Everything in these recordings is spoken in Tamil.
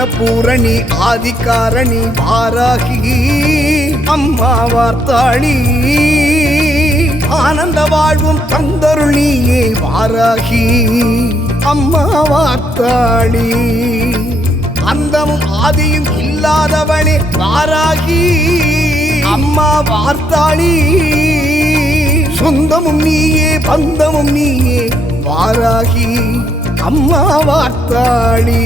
அன்னபூரணி ஆதிகாரணி வாராகி அம்மா வார்த்தாளி ஆனந்த வாழ்வும் தந்தருள் நீயே வாராகி அம்மா வார்த்தாளி அந்தமும் ஆதியும் இல்லாதவளே வாராகி அம்மா வார்த்தாளி சொந்தமும் நீயே பந்தமும் நீயே வாராகி அம்மா வார்த்தாளி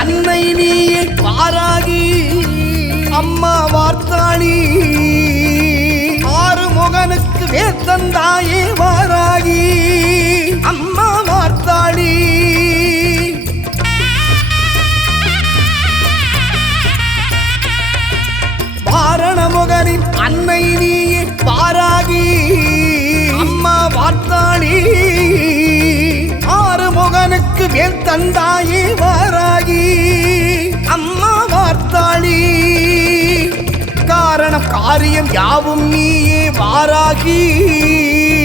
அன்னை நீயே வாராகி அம்மா வார்த்தாளி ஆறுமுகனுக்கு வேத்தந்தாயே வாராகி அம்மா வார்த்தாளி வாரணமுகனின் அன்னை நீயே வாராகி அம்மா வார்த்தாளி ஆறுமுகனுக்கு வேல் தந்தாயே வாராகி அம்மா வார்த்தாளி காரணம் காரியம் யாவும் நீயே வாராகி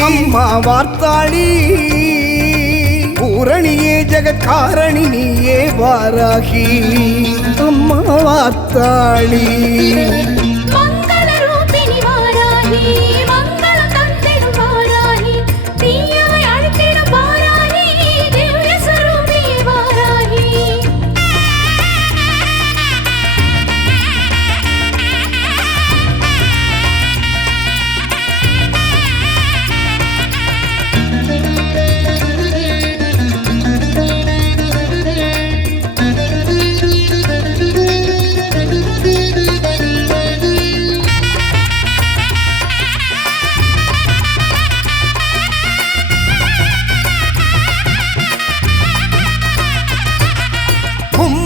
அம்மா வார்த்தாளி பூரணியே ஜெகத்காரணி நீயே வாராகி அம்மா வார்த்தாளி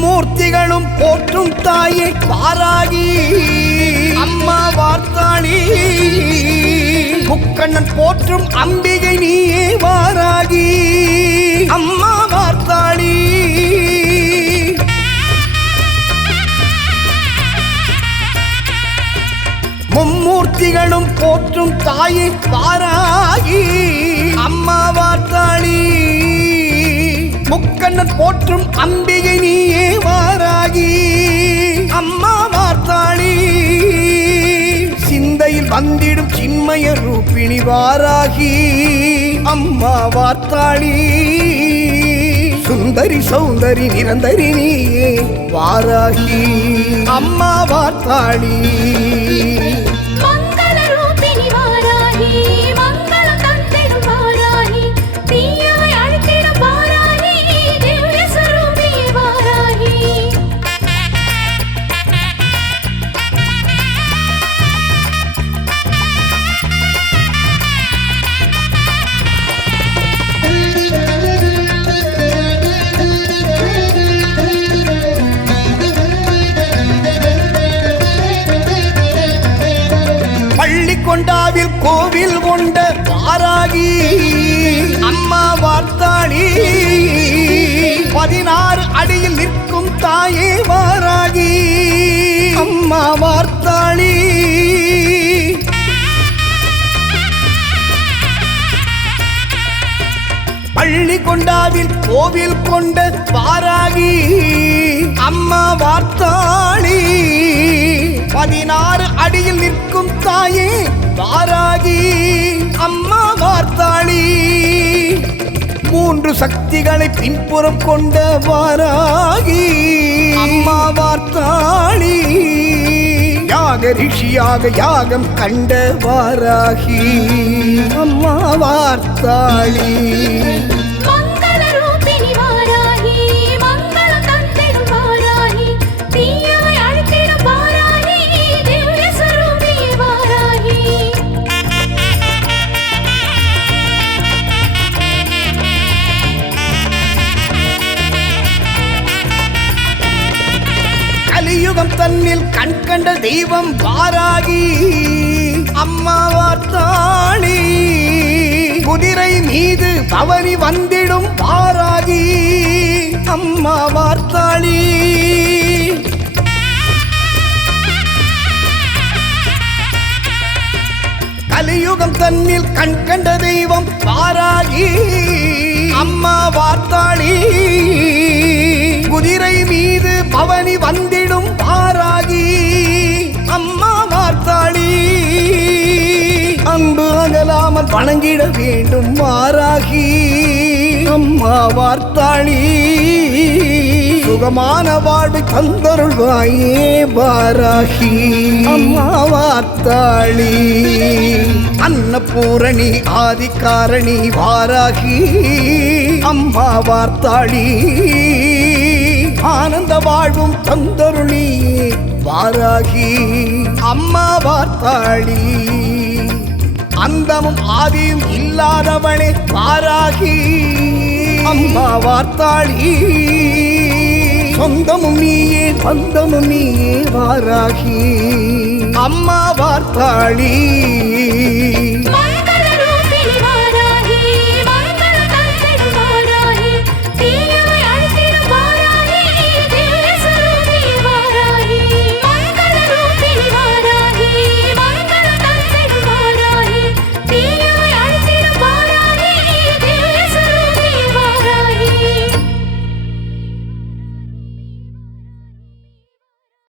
மூர்த்திகளும் போற்றும் தாயே வாராகி அம்மா வார்த்தாளி முக்கண்ணன் போற்றும் அம்பிகை நீயே வாராகி அம்மா வார்த்தாளி மும்மூர்த்திகளும் போற்றும் தாயே வாராகி அம்மா வார்த்தாளி முக்கண்ணன் போற்றும் அம்பிகை நீயே வாராகி அம்மா வார்த்தாளி சிந்தையில் வந்திடும் சின்மய ரூபிணி வாராகி அம்மா வார்த்தாளி சுந்தரி சௌந்தரி நிரந்தரி நீயே வாராகி அம்மா வார்த்தாளி கொண்டாவில் கோவில் கொண்ட வாராகி அம்மா வார்த்தாளி 16 அடியில் நிற்கும் தாயே வாராகி அம்மா வார்த்தாளி பள்ளி கொண்டாவில் கோவில் கொண்ட வாராகி அம்மா வார்த்தாளி 16 அடியில் நிற்கும் தாயே வாராகி அம்மா வார்த்தாளி 3 சக்திகளை பின்புறம் கொண்ட வாராகி அம்மா வார்த்தாளி யாக ரிஷியாக யாகம் கண்ட வாராகி அம்மா வார்த்தாளி கண்ட தெய்வம் வாராகி அம்மா வார்த்தாளி குதிரை மீது பவனி வந்திடும் வாராகி அம்மா வார்த்தாளி கலியுகம் தன்னில் கண் கண்ட தெய்வம் வாராகி அம்மா வார்த்தாளி குதிரை மீது பவனி வந்திடும் வாராகி அம்மா வார்த்தாளி அன்பு அகலாமல் வணங்கிட வேண்டும் வாராகி அம்மா வார்த்தாளி சுகமான வாழ்வை தந்தருள்வாயே வாராகி அம்மா வார்த்தாளி அன்னபூரணி ஆதிகாரணி வாராகி அம்மா வார்த்தாளி ஆனந்த வாழ்வும் தந்தருளியே வாராகி அம்மா வார்த்தாளி அந்தமும் ஆதியும் இல்லாதவளே வாராகி அம்மா வார்த்தாளி சொந்தமும் நீயே பந்தமும் நீயே வாராகி அம்மா வார்த்தாளி